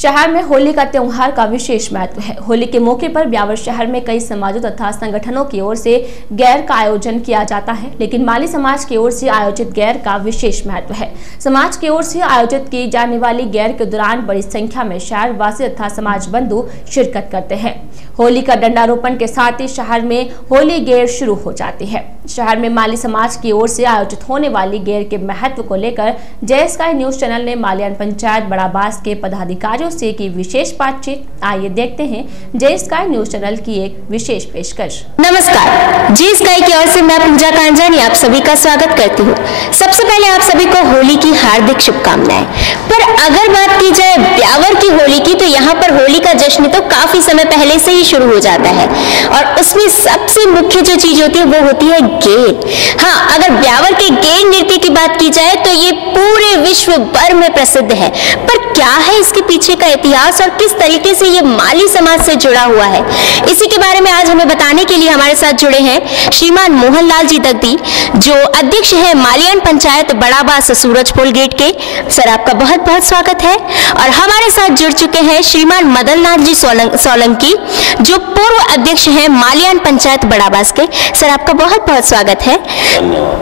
शहर में होली का त्योहार का विशेष महत्व है। होली के मौके पर ब्यावर शहर में कई समाजों तथा संगठनों की ओर से गैर का आयोजन किया जाता है, लेकिन माली समाज की ओर से आयोजित गैर का विशेष महत्व है। समाज की ओर से आयोजित की जाने वाली गैर के दौरान बड़ी संख्या में शहर वासी तथा समाज बंधु शिरकत करते हैं। होली का डंडारोपण के साथ ही शहर में होली गैर शुरू हो जाती है। शहर में माली समाज की ओर से आयोजित होने वाली गैर के महत्व को लेकर जय स्काई न्यूज चैनल ने माल्यान पंचायत बड़ाबास के पदाधिकारियों से की विशेष बातचीत। आइए देखते हैं जय स्काई न्यूज चैनल की एक विशेष पेशकश। नमस्कार, जय स्काई की ओर से मैं पूजा कांजानी आप सभी का स्वागत करती हूँ। सबसे पहले आप सभी को होली की हार्दिक शुभकामनाएं। पर अगर बात की जाए ब्यावर की होली की, तो यहाँ पर होली का जश्न तो काफी समय पहले से ही शुरू हो जाता है और उसमें सबसे मुख्य जो चीज होती है वो होती है गेर। हाँ, अगर ब्यावर के गेर नृत्य की बात की जाए तो ये पूरे विश्व भर में प्रसिद्ध है। पर क्या है इसके पीछे का इतिहास और किस तरीके से ये माली समाज से जुड़ा हुआ है, इसी के बारे में आज हमें बताने के लिए हमारे साथ जुड़े हैं श्रीमान मोहनलाल जी दगदी, जो अध्यक्ष है माल्यान पंचायत बड़ाबास सूरजपोल गेट के। सर, आपका बहुत बहुत स्वागत है। और हमारे साथ जुड़ चुके हैं श्रीमान मदननाथ जी सोलंकी, जो पूर्व अध्यक्ष हैं माल्यान पंचायत बड़ाबास के। सर, आपका बहुत बहुत स्वागत है।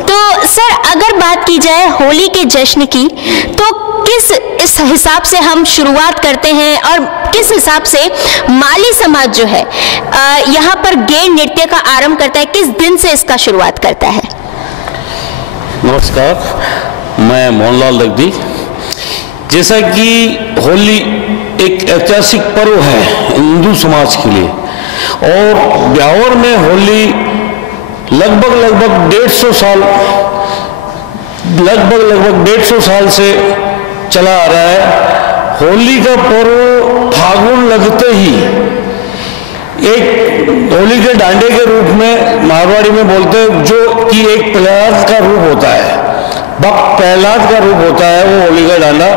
तो सर, अगर बात की जाए होली के जश्न की, तो किस इस हिसाब से हम शुरुआत करते हैं और किस हिसाब से माली समाज जो है यहाँ पर गेर नृत्य का आरंभ करता है, किस दिन से इसका शुरुआत करता है? नमस्कार, मैं मोहनलाल दगदी। जैसा कि होली एक ऐतिहासिक पर्व है हिंदू समाज के लिए, और ब्यावर में होली लगभग 150 साल से चला आ रहा है। होली का पर्व फागुन लगते ही एक होली के डांडे के रूप में मारवाड़ी में बोलते हैं, जो कि एक प्रहलाद का रूप होता है, भक्त प्रहलाद का रूप होता है वो होली का डांडा,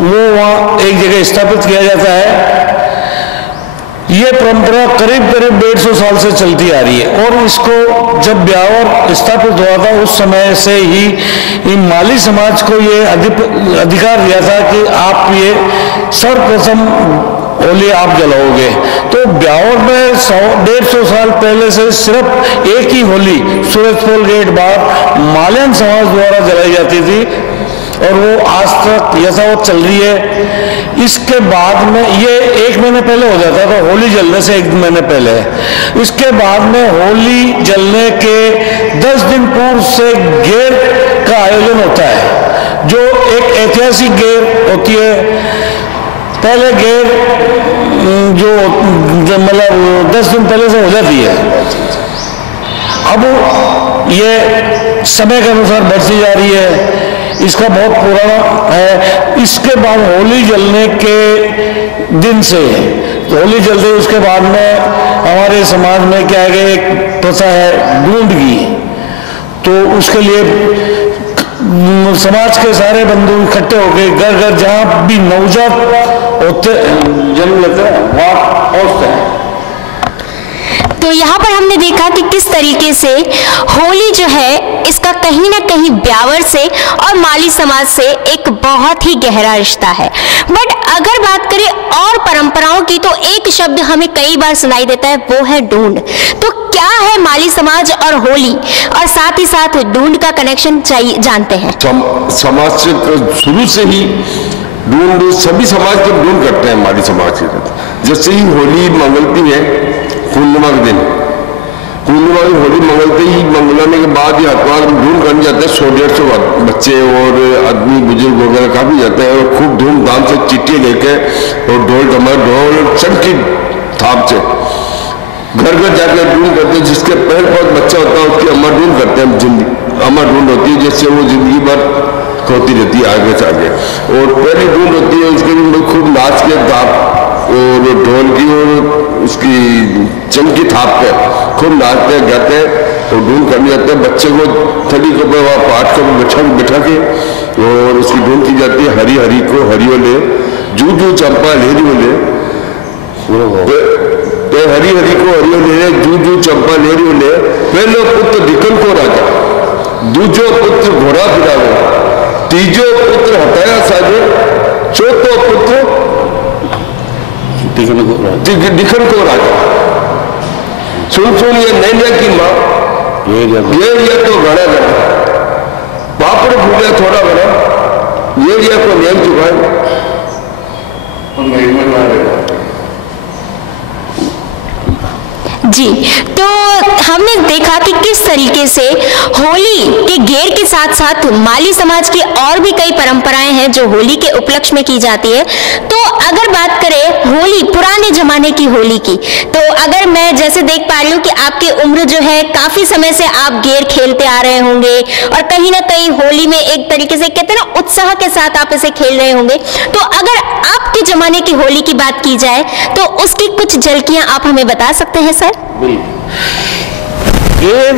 वो वहाँ एक जगह स्थापित किया जाता है। ये परंपरा करीब 150 साल से चलती आ रही है, और इसको जब ब्यावर स्थापित हुआ था उस समय से ही माली समाज को ये अधिकार दिया था कि आप ये सर्वप्रथम होली आप जलाओगे। तो ब्यावर में 150 साल पहले से सिर्फ एक ही होली सूरजपोल गेट बाहर माल्यान समाज द्वारा जलाई जाती थी, और वो आज तक यथावत चल रही है। इसके बाद में ये 1 महीने पहले हो जाता था, होली जलने से 1 महीने पहले। इसके बाद में होली जलने के 10 दिन पूर्व से गेर का आयोजन होता है, जो एक ऐतिहासिक गेर होती है। पहले गेर जो मतलब 10 दिन पहले से हो जाती है, अब ये समय के अनुसार बढ़ती जा रही है। इसका बहुत पुराना है। इसके बाद होली जलने के दिन से होली जलते उसके बाद में हमारे समाज में क्या है कि एक प्रथा है ढूंढ की, तो उसके लिए समाज के सारे बंधु इकट्ठे होकर घर घर जहाँ भी नवजात होते जन्म लेते हैं वहाँ पहुँचते हैं। तो यहाँ पर हमने देखा कि किस तरीके से होली जो है इसका कहीं ना कहीं ब्यावर से और माली समाज से एक बहुत ही गहरा रिश्ता है। बट अगर बात करें और परंपराओं की, तो एक शब्द हमें कई बार सुनाई देता है, वो है ढूंढ। तो क्या है माली समाज और होली, और साथ ही साथ ढूंढ का कनेक्शन चाहिए जानते हैं। समाज से शुरू से ही ढूंढ, सभी समाज के ढूंढ करते हैं माली समाज के। जैसे ही होली मंगलती है पूर्णिमा के दिन, पूर्णिमा की होली मंगलते ही मंगलाने के बाद ही अखबार ढूंढ करने जाते हैं। 100-150 बच्चे और आदमी बुजुर्ग वगैरह काफी जाते हैं, और खूब धूमधाम से चिट्ठी लेके और ढोल चमकी थाप से घर घर जाकर ढूंढ करते हैं। जिसके पहले बहुत बच्चा होता है उसकी अमर ढूंढ करते हैं, जिंदगी अमर ढूंढ होती है, जिससे वो जिंदगी भर होती रहती है आगे से आगे। और पहली ढूंढ होती है उसके लिए खूब नाच के धाप और ढोल की और उसकी चमकी थाप के खूब नाचते गाते और ढूंढ कर जाते हैं। बच्चे को थली के ऊपर वहाँ पाठ कर बिठा के और उसकी ढूंढ की जाती है। हरी हरी को हरियो ले, जू जू चंपा लेरियो ले, हरी हरी को हरियो ले, जू जू चंपा लेरियो ले। पहलो पुत्र दिकन को राजा, दूजो पुत्र घोड़ा फिरावे, तीजो पुत्र हटाया साजे, चौथो पुत्र दिखन को राजा सुन ये नैया की माँ ये तो घड़ा बापड़े भूले थोड़ा बड़ा ये को नेम चुका जी। तो हमने देखा कि किस तरीके से होली के गेर के साथ साथ माली समाज की और भी कई परंपराएं हैं जो होली के उपलक्ष्य में की जाती है। तो अगर बात करें होली पुराने जमाने की होली की, तो अगर मैं जैसे देख पा रही हूँ कि आपकी उम्र जो है काफी समय से आप गेर खेलते आ रहे होंगे और कहीं ना कहीं होली में एक तरीके से कहते हैं ना उत्साह के साथ आप इसे खेल रहे होंगे। तो अगर आपके जमाने की होली की बात की जाए तो उसकी कुछ झलकियां आप हमें बता सकते हैं सर? गेर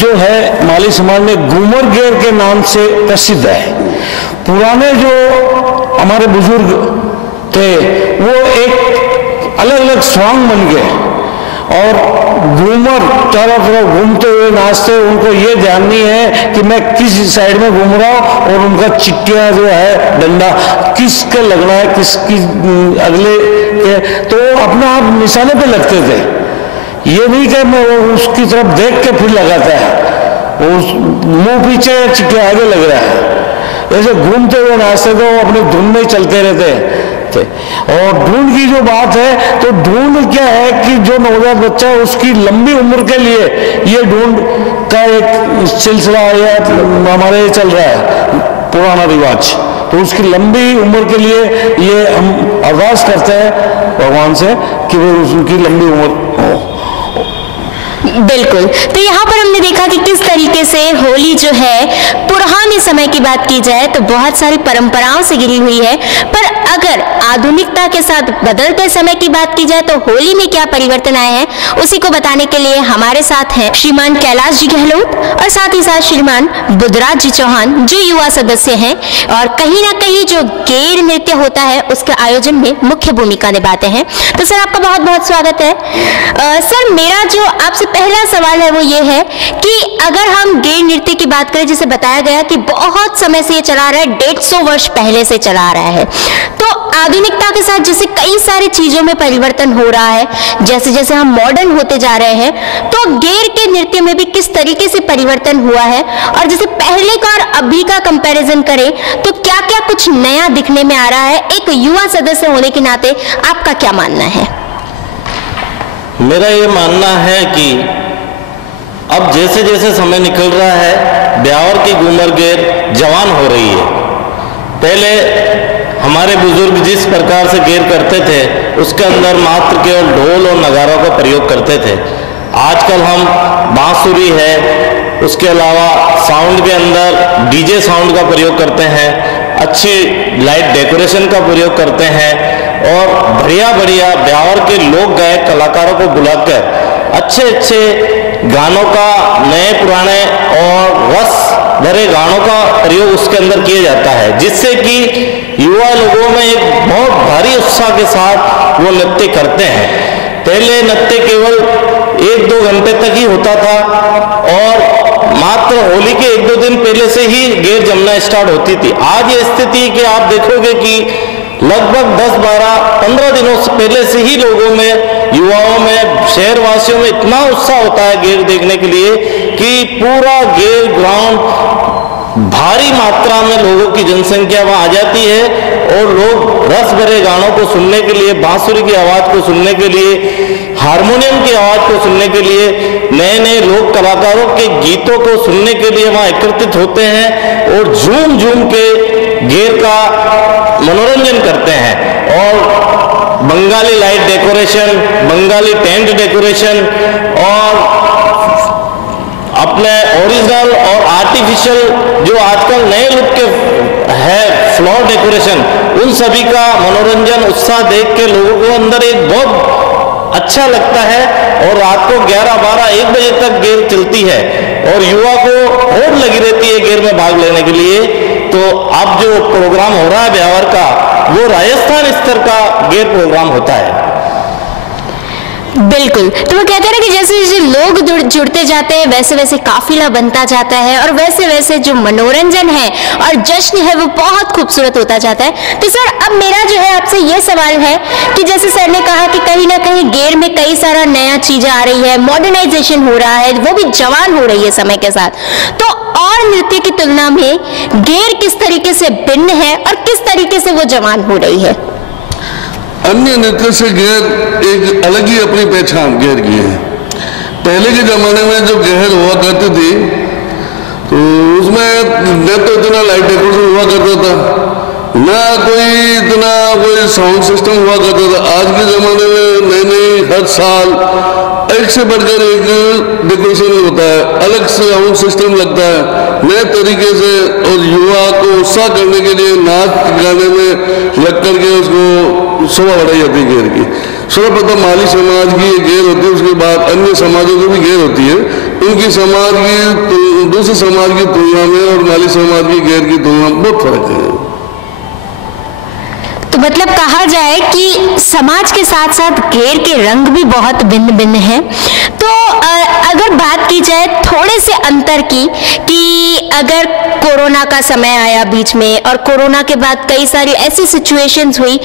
जो है माली समाज में घूमर गेर के नाम से प्रसिद्ध है। पुराने जो हमारे बुजुर्ग थे वो एक अलग अलग स्वांग बन गए और घूमर चारों तरफ घूमते हुए नाचते, उनको ये जाननी है कि मैं किस साइड में घूम रहा हूँ और उनका चिट्टिया जो है डंडा किसके लगना है किसकी अगले के, तो अपना आप निशाने पे लगते थे। ये नहीं कि मैं वो उसकी तरफ देख के फिर लगाता है, वो मुंह पीछे चिट्टिया आगे लग रहा है, ऐसे घूमते हुए नाचते तो अपने धुन में चलते रहते थे। और ढूंढ की जो बात है तो ढूंढ क्या है कि जो नवजात बच्चा है उसकी लंबी उम्र के लिए ये ढूंढ का एक सिलसिला या हमारे चल रहा है पुराना रिवाज, तो उसकी लंबी उम्र के लिए ये हम अरदास करते हैं भगवान से कि वो उनकी लंबी उम्र हो। बिल्कुल। तो यहाँ पर हमने देखा कि किस तरीके से होली जो है पुराने समय की बात की जाए तो बहुत सारी परंपराओं से घिरी हुई है, पर अगर आधुनिकता के साथ बदलते समय की बात की जाए तो होली में क्या परिवर्तन आए हैं उसी को बताने के लिए हमारे साथ हैं श्रीमान कैलाश जी गहलोत और साथ ही साथ श्रीमान बुद्धराज जी चौहान जो युवा सदस्य हैं और कहीं ना कहीं जो गेर नृत्य होता है उसके आयोजन में मुख्य भूमिका निभाते हैं। तो सर आपका बहुत बहुत स्वागत है। सर मेरा जो आपसे पहला सवाल है वो ये है कि अगर हम गेर नृत्य की बात करें, जैसे बताया गया कि बहुत समय से ये चला रहा है, 150 वर्ष पहले से चला रहा है, तो आधुनिकता के साथ जैसे कई सारी चीजों में परिवर्तन हो रहा है, जैसे जैसे हम मॉडर्न होते जा रहे हैं, तो गेर के नृत्य में भी किस तरीके से परिवर्तन हुआ है और जैसे पहले का और अभी का कंपैरिजन करें तो क्या क्या कुछ नया दिखने में आ रहा है? एक युवा सदस्य होने के नाते आपका क्या मानना है? मेरा ये मानना है कि अब जैसे जैसे समय निकल रहा है ब्यावर की घूमर गेर जवान हो रही है। पहले हमारे बुजुर्ग जिस प्रकार से गेर करते थे उसके अंदर मात्र केवल ढोल और नगारों का प्रयोग करते थे। आजकल हम बांसुरी है, उसके अलावा साउंड के अंदर डीजे साउंड का प्रयोग करते हैं, अच्छी लाइट डेकोरेशन का प्रयोग करते हैं और बढ़िया बढ़िया ब्यावर के लोक गायक कलाकारों को बुलाकर अच्छे अच्छे गानों का, नए पुराने और रस भरे गानों का प्रयोग उसके अंदर किया जाता है, जिससे कि युवा लोगों में एक बहुत भारी उत्साह के साथ वो नृत्य करते हैं। पहले नृत्य केवल 1-2 घंटे तक ही होता था और मात्र होली के 1-2 दिन पहले से ही गेर जमना स्टार्ट होती थी। आज ये स्थिति कि आप देखोगे कि लगभग 10-12-15 दिनों से पहले से ही लोगों में, युवाओं में, शहरवासियों में इतना उत्साह होता है गेर देखने के लिए कि पूरा गेर ग्राउंड भारी मात्रा में लोगों की जनसंख्या वहां आ जाती है और लोग रस भरे गानों को सुनने के लिए, बांसुरी की आवाज को सुनने के लिए, हारमोनियम की आवाज को सुनने के लिए, नए नए लोक कलाकारों के गीतों को सुनने के लिए वहां एकत्रित होते हैं और झूम झूम के गेर का मनोरंजन करते हैं। और Bengali light decoration, Bengali tent decoration और अपने ओरिजिनल और आर्टिफिशियल जो आजकल नए लुक के है फ्लोर डेकोरेशन, उन सभी का मनोरंजन उत्साह देख के लोगों को अंदर एक बहुत अच्छा लगता है और रात को 11-12-1 बजे तक गेर चलती है और युवा को होड़ लगी रहती है गेर में भाग लेने के लिए। तो अब जो प्रोग्राम हो रहा है ब्यावर का वो राजस्थान स्तर का गेर प्रोग्राम होता है। बिल्कुल, तो वो कहते हैं ना कि जैसे जैसे लोग जुड़ते जाते हैं वैसे वैसे काफिला बनता जाता है और वैसे वैसे जो मनोरंजन है और जश्न है वो बहुत खूबसूरत होता जाता है। तो सर अब मेरा जो है आपसे ये सवाल है कि जैसे सर ने कहा कि कहीं ना कहीं गेर में कई सारा नया चीजें आ रही है, मॉडर्नाइजेशन हो रहा है, वो भी जवान हो रही है समय के साथ, तो और नृत्य की तुलना में गेर किस तरीके से भिन्न है और किस तरीके से वो जवान हो रही है? अन्य नृत्य से गेर एक अलग ही अपनी पहचान गेर की है। पहले के जमाने में जो गेर हुआ करती थी तो उसमें न तो इतना लाइट डेकोरेशन हुआ करता था, ना कोई साउंड सिस्टम हुआ करता था। आज के जमाने में नई नई हर साल एक से बढ़कर एक डेकोरेशन होता है, अलग से साउंड सिस्टम लगता है नए तरीके से, और युवा को उत्साह करने के लिए नाच गाने में लग करके उसको शोभा बढ़ाई जाती है गेर की। सर्वप्रथम माली समाज की गेर होती है, उसके बाद अन्य समाजों की भी गेर होती है। उनकी समाज की दूसरे समाज की तुलना में और माली समाज की गेर की तुलना में बहुत फर्क है। तो मतलब कहा जाए कि समाज के साथ साथ गेर के रंग भी बहुत भिन्न भिन्न हैं। तो अगर बात की जाए थोड़े से अंतर की, कि अगर कोरोना का समय आया बीच में और कोरोना के बाद कई सारी ऐसी सिचुएशंस हुई,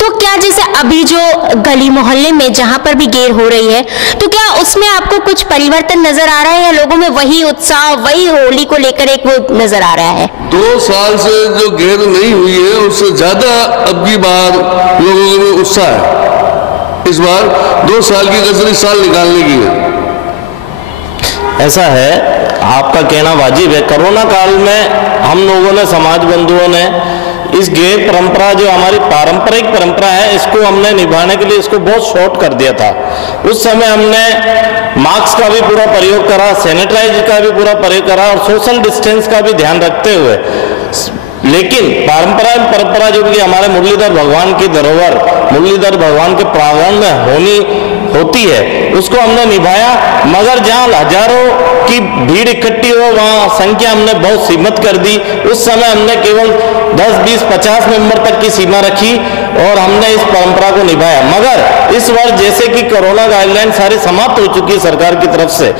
तो क्या जैसे अभी जो गली मोहल्ले में जहां पर भी गेर हो रही है, तो क्या उसमें आपको कुछ परिवर्तन नजर आ रहा है या लोगों में वही उत्साह, वही होली को लेकर एक वो नजर आ रहा है? 2 साल से जो गेर नहीं हुई है उससे ज्यादा अब की बार लोगों में उत्साह है। इस बार 2 साल की कसर इस साल निकालने की है। ऐसा है, आपका कहना वाजिब है। कोरोना काल में हम लोगों ने, समाज बंधुओं ने, इस गेर परंपरा जो हमारी पारंपरिक परंपरा है, इसको हमने निभाने के लिए इसको बहुत शॉर्ट कर दिया था। उस समय हमने मास्क का भी पूरा प्रयोग करा, सैनिटाइजर का भी पूरा प्रयोग करा और सोशल डिस्टेंस का भी ध्यान रखते हुए, लेकिन परंपरा जो कि हमारे मुरलीधर भगवान की धरोहर, मुरलीधर भगवान के प्रांगण में होती है, उसको हमने निभाया। मगर जहाँ हजारों की भीड़ इकट्ठी हो वहाँ संख्या हमने बहुत सीमित कर दी। उस समय हमने केवल 10, 20, 50 मेंबर तक की सीमा रखी और हमने इस परंपरा को निभाया। मगर इस वर्ष जैसे कि कोरोना गाइडलाइन सारी समाप्त हो चुकी है सरकार की तरफ से,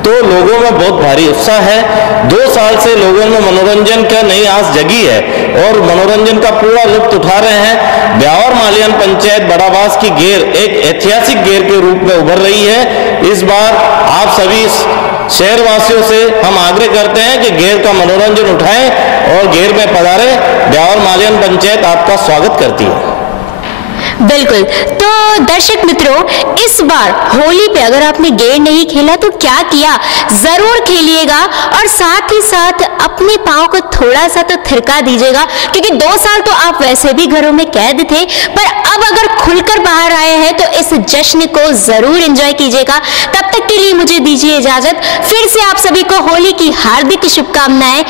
तो लोगों में बहुत भारी उत्साह है। 2 साल से लोगों में मनोरंजन का नई आस जगी है और मनोरंजन का पूरा लुत्फ उठा रहे हैं। ब्यावर मालियान पंचायत बड़ाबास की गेर एक ऐतिहासिक गेर के रूप में उभर रही है। इस बार आप सभी शहरवासियों से हम आग्रह करते हैं कि गेर का मनोरंजन उठाएं और गेर में पधारे। ब्यावर मालियान पंचायत आपका स्वागत करती है। बिल्कुल, तो दर्शक मित्रों, इस बार होली पे अगर आपने गेर नहीं खेला तो क्या किया, जरूर खेलिएगा और साथ ही साथ अपने पाँव को थोड़ा सा तो थिरका दीजिएगा, क्योंकि 2 साल तो आप वैसे भी घरों में कैद थे, पर अब अगर खुलकर बाहर आए हैं तो इस जश्न को जरूर एंजॉय कीजिएगा। तब तक के लिए मुझे दीजिए इजाजत। फिर से आप सभी को होली की हार्दिक शुभकामनाएं।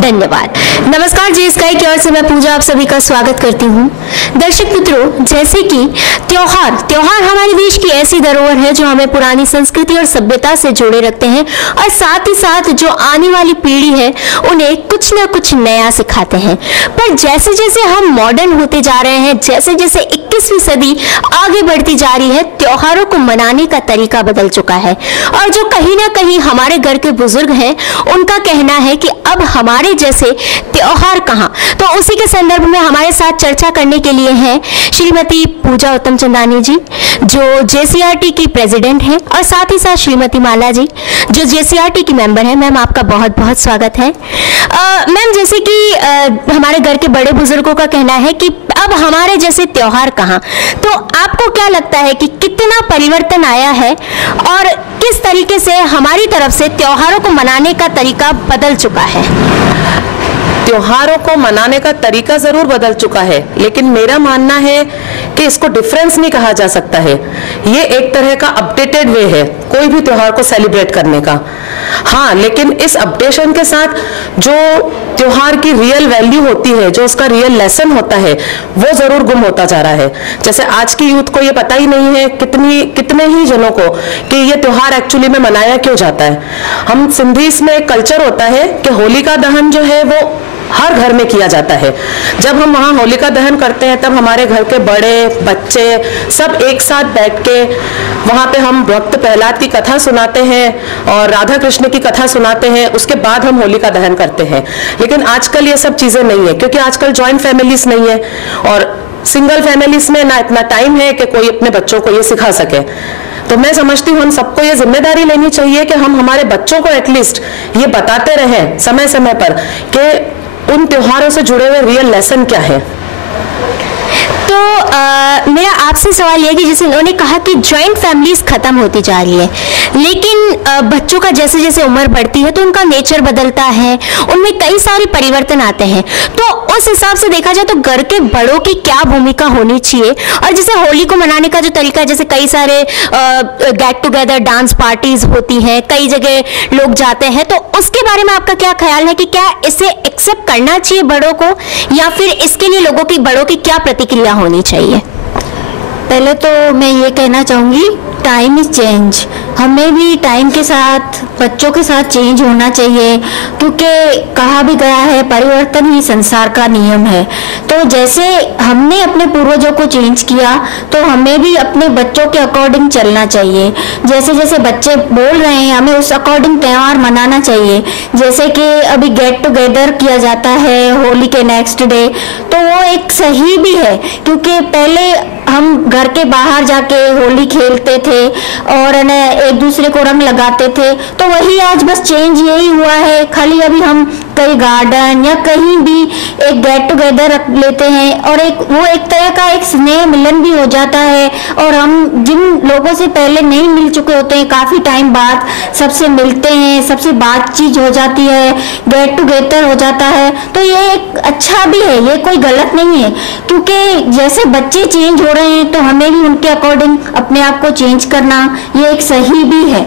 धन्यवाद। नमस्कार, जी स्काई की ओर से मैं पूजा आप सभी का स्वागत करती हूँ। दर्शक मित्रों, जैसे कि त्योहार हमारे देश की ऐसी धरोहर है जो हमें पुरानी संस्कृति और सभ्यता से जोड़े रखते हैं और साथ ही साथ जो आने वाली पीढ़ी है उन्हें कुछ ना कुछ नया सिखाते हैं। पर जैसे जैसे हम मॉडर्न होते जा रहे हैं, जैसे जैसे 21वीं सदी आगे बढ़ती जा रही है, त्योहारों को मनाने का तरीका बदल चुका है। और जो कहीं ना कहीं हमारे घर के बुजुर्ग हैं, उनका कहना है कि अब हमारे जैसे त्योहार कहाँ। तो उसी के संदर्भ में हमारे साथ चर्चा करने के लिए हैं श्रीमती पूजा उत्तम चंदानी जी, जो JCRT की प्रेसिडेंट हैं, और साथ ही साथ श्रीमती माला जी, जो JCRT की मेंबर हैं। मैम, आपका बहुत बहुत स्वागत है। मैम, जैसे कि हमारे घर के बड़े बुजुर्गों का कहना है कि अब हमारे जैसे त्योहार कहाँ, तो आपको क्या लगता है कि कितना परिवर्तन आया है और किस तरीके से हमारी तरफ से त्योहारों को मनाने का तरीका बदल चुका है? त्योहारों को मनाने का तरीका जरूर बदल चुका है, लेकिन मेरा मानना है कि इसको डिफरेंस नहीं कहा जा सकता है। ये एक तरह का अपडेटेड वे है कोई भी त्योहार को सेलिब्रेट करने का। हाँ, लेकिन इस अपडेशन के साथ जो त्योहार की रियल वैल्यू होती है, जो उसका रियल लेसन होता है, वो जरूर गुम होता जा रहा है। जैसे आज की यूथ को ये पता ही नहीं है, कितने ही जनों को, कि ये त्योहार एक्चुअली में मनाया क्यों जाता है। हम सिंधीस में एक कल्चर होता है कि होलिका दहन जो है वो हर घर में किया जाता है। जब हम वहाँ होलिका दहन करते हैं तब हमारे घर के बड़े बच्चे सब एक साथ बैठ के वहाँ पे हम भक्त प्रहलाद की कथा सुनाते हैं और राधा कृष्ण की कथा सुनाते हैं, उसके बाद हम होलिका दहन करते हैं। लेकिन आजकल ये सब चीज़ें नहीं है, क्योंकि आजकल जॉइंट फैमिलीज नहीं है और सिंगल फैमिलीज में ना इतना टाइम है कि कोई अपने बच्चों को ये सिखा सके। तो मैं समझती हूँ हम सबको ये जिम्मेदारी लेनी चाहिए कि हम हमारे बच्चों को एटलीस्ट ये बताते रहें समय समय पर कि उन त्योहारों से जुड़े हुए रियल लेसन क्या है। तो मेरा आपसे सवाल यह है कि जैसे उन्होंने कहा कि जॉइंट फैमिलीज खत्म होती जा रही है, लेकिन बच्चों का जैसे जैसे उम्र बढ़ती है तो उनका नेचर बदलता है, उनमें कई सारे परिवर्तन आते हैं। तो उस हिसाब से देखा जाए तो घर के बड़ों की क्या भूमिका होनी चाहिए? और जैसे होली को मनाने का जो तरीका है, जैसे कई सारे गेट टुगेदर डांस पार्टीज होती हैं, कई जगह लोग जाते हैं, तो उसके बारे में आपका क्या ख्याल है कि क्या इसे एक्सेप्ट करना चाहिए बड़ों को, या फिर इसके लिए लोगों की बड़ों की क्या प्रतिक्रिया होनी चाहिए? पहले तो मैं ये कहना चाहूँगी, टाइम इज चेंज। हमें भी टाइम के साथ बच्चों के साथ चेंज होना चाहिए, क्योंकि कहा भी गया है परिवर्तन ही संसार का नियम है। तो जैसे हमने अपने पूर्वजों को चेंज किया तो हमें भी अपने बच्चों के अकॉर्डिंग चलना चाहिए। जैसे जैसे बच्चे बोल रहे हैं हमें उस अकॉर्डिंग त्यौहार मनाना चाहिए। जैसे कि अभी गेट टुगेदर किया जाता है होली के नेक्स्ट डे, तो वो एक सही भी है, क्योंकि पहले हम घर के बाहर जाके होली खेलते थे और एक दूसरे को रंग लगाते थे, तो वही आज बस चेंज यही हुआ है। खाली अभी हम कहीं गार्डन या कहीं भी एक गेट टुगेदर रख लेते हैं और वो एक तरह का एक स्नेह मिलन भी हो जाता है, और हम जिन लोगों से पहले नहीं मिल चुके होते हैं काफ़ी टाइम बाद सबसे मिलते हैं, सबसे बातचीत हो जाती है, गेट टुगेदर हो जाता है। तो ये एक अच्छा भी है, ये कोई गलत नहीं है, क्योंकि जैसे बच्चे चेंज हो रहे हैं तो हमें भी उनके अकॉर्डिंग अपने आप को चेंज करना ये एक सही भी है।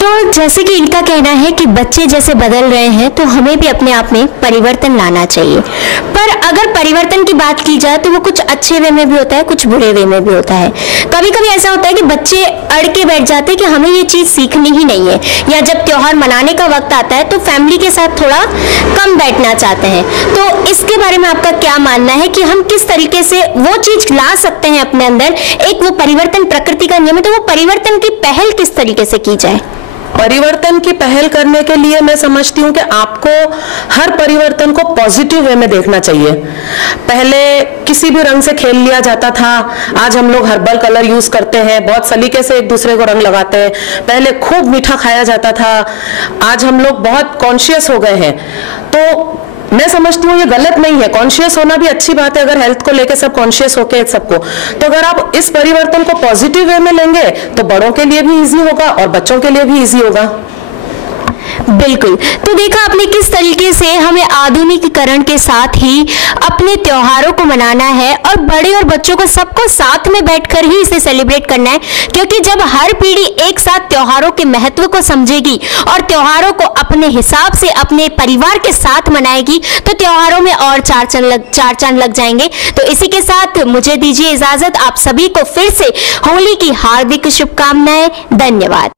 तो जैसे कि इनका कहना है कि बच्चे जैसे बदल रहे हैं तो हमें भी अपने आप में परिवर्तन लाना चाहिए। पर अगर परिवर्तन की बात की जाए तो वो कुछ अच्छे वे में भी होता है, कुछ बुरे वे में भी होता है। कभी कभी ऐसा होता है कि बच्चे अड़ के बैठ जाते हैं कि हमें ये चीज़ सीखनी ही नहीं है, या जब त्योहार मनाने का वक्त आता है तो फैमिली के साथ थोड़ा कम बैठना चाहते हैं। तो इसके बारे में आपका क्या मानना है कि हम किस तरीके से वो चीज़ ला सकते हैं अपने अंदर? एक वो परिवर्तन प्रकृति का नियम है, तो वो परिवर्तन की पहल किस तरीके से की जाए? परिवर्तन की पहल करने के लिए मैं समझती हूँ कि आपको हर परिवर्तन को पॉजिटिव वे में देखना चाहिए। पहले किसी भी रंग से खेल लिया जाता था, आज हम लोग हर्बल कलर यूज करते हैं, बहुत सलीके से एक दूसरे को रंग लगाते हैं। पहले खूब मीठा खाया जाता था, आज हम लोग बहुत कॉन्शियस हो गए हैं। तो मैं समझती हूँ ये गलत नहीं है, कॉन्शियस होना भी अच्छी बात है, अगर हेल्थ को लेकर सब कॉन्शियस होके सबको। तो अगर आप इस परिवर्तन को पॉजिटिव वे में लेंगे तो बड़ों के लिए भी इजी होगा और बच्चों के लिए भी इजी होगा। बिल्कुल। तो देखा आपने किस तरीके से हमें आधुनिकीकरण के साथ ही अपने त्योहारों को मनाना है और बड़े और बच्चों को सबको साथ में बैठकर ही इसे सेलिब्रेट करना है, क्योंकि जब हर पीढ़ी एक साथ त्योहारों के महत्व को समझेगी और त्योहारों को अपने हिसाब से अपने परिवार के साथ मनाएगी तो त्योहारों में और चार चांद लग जाएंगे। तो इसी के साथ मुझे दीजिए इजाजत। आप सभी को फिर से होली की हार्दिक शुभकामनाएं। धन्यवाद।